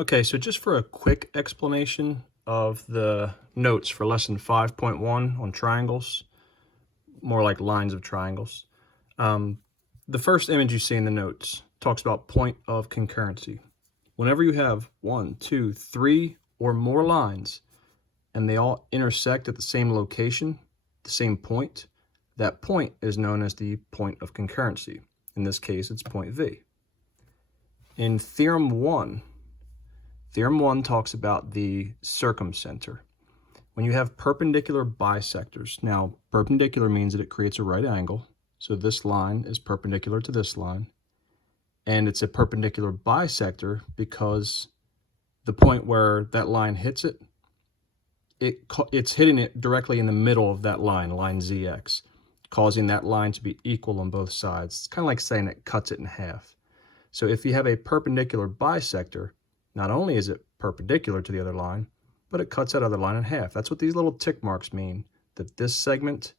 Okay, so just for a quick explanation of the notes for lesson 5.1 on triangles, more like lines of triangles. The first image you see in the notes talks about point of concurrency. Whenever you have 1, 2, 3 or more lines and they all intersect at the same location, the same point, that point is known as the point of concurrency. In this case, it's point V. In Theorem 1 talks about the circumcenter. When you have perpendicular bisectors, now perpendicular means that it creates a right angle. So this line is perpendicular to this line. And it's a perpendicular bisector because the point where that line hits it, it's hitting it directly in the middle of that line ZX, causing that line to be equal on both sides. It's kind of like saying it cuts it in half. So if you have a perpendicular bisector, not only is it perpendicular to the other line, but it cuts that other line in half. That's what these little tick marks mean, that this segment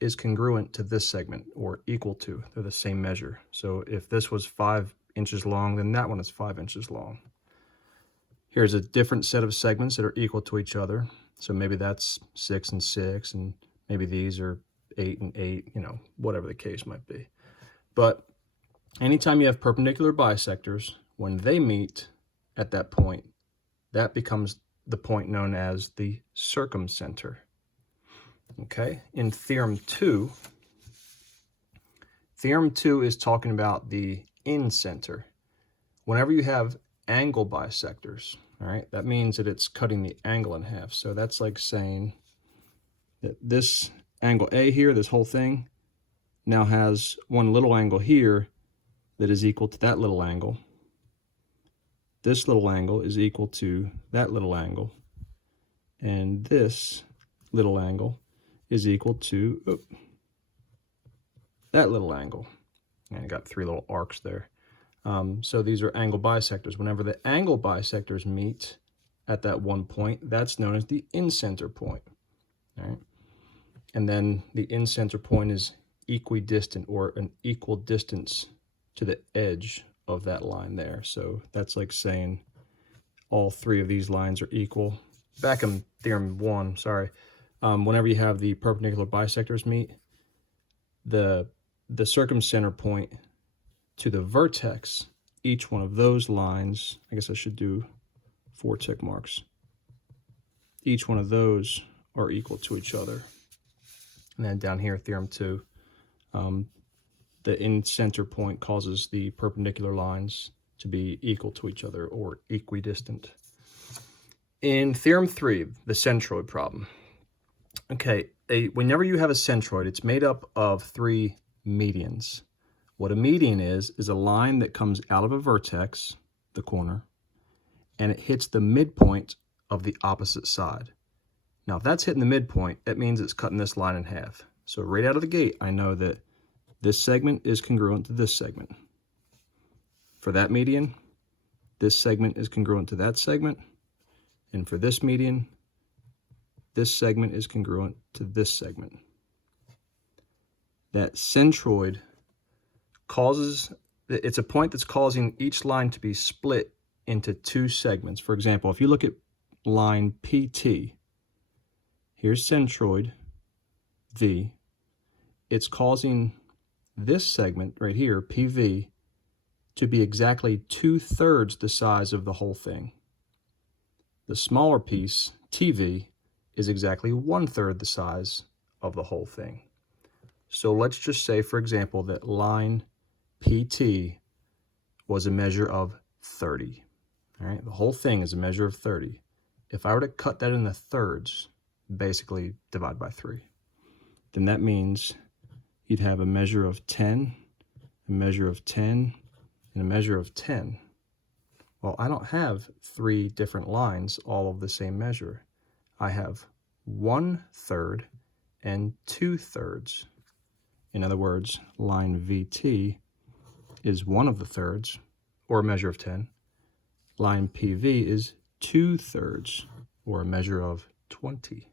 is congruent to this segment, or equal to. They're the same measure. So if this was 5 inches long, then that one is 5 inches long. Here's a different set of segments that are equal to each other. So maybe that's 6 and 6, and maybe these are 8 and 8, whatever the case might be. But anytime you have perpendicular bisectors, when they meet at that point, that becomes the point known as the circumcenter. Okay, in Theorem 2 is talking about the incenter. Whenever you have angle bisectors, all right, that means that it's cutting the angle in half. So that's like saying that this angle A here, this whole thing, now has one little angle here that is equal to that little angle. This little angle is equal to that little angle. And this little angle is equal to that little angle. And I got 3 little arcs there. So these are angle bisectors. Whenever the angle bisectors meet at that one point, that's known as the incenter point. All right? And then the incenter point is equidistant, or an equal distance to the edge of that line there. So that's like saying all 3 of these lines are equal. Back in Theorem 1, whenever you have the perpendicular bisectors meet, the circumcenter point to the vertex, each one of those lines, I guess I should do 4 tick marks, each one of those are equal to each other. And then down here, Theorem 2, the incenter point causes the perpendicular lines to be equal to each other, or equidistant. In Theorem 3, the centroid problem. Okay, whenever you have a centroid, it's made up of 3 medians. What a median is a line that comes out of a vertex, the corner, and it hits the midpoint of the opposite side. Now, if that's hitting the midpoint, that means it's cutting this line in half. So right out of the gate, I know that this segment is congruent to this segment. For that median, this segment is congruent to that segment. And for this median, this segment is congruent to this segment. That centroid it's a point that's causing each line to be split into 2 segments. For example, if you look at line PT, here's centroid V. It's causing this segment right here, PV, to be exactly 2/3 the size of the whole thing. The smaller piece, TV, is exactly 1/3 the size of the whole thing. So let's just say, for example, that line PT was a measure of 30. All right, the whole thing is a measure of 30. If I were to cut that into thirds, basically divide by 3, then that means you'd have a measure of 10, a measure of 10, and a measure of 10. Well, I don't have 3 different lines all of the same measure. I have 1/3 and 2/3. In other words, line VT is 1 of the thirds, or a measure of 10. Line PV is 2/3, or a measure of 20.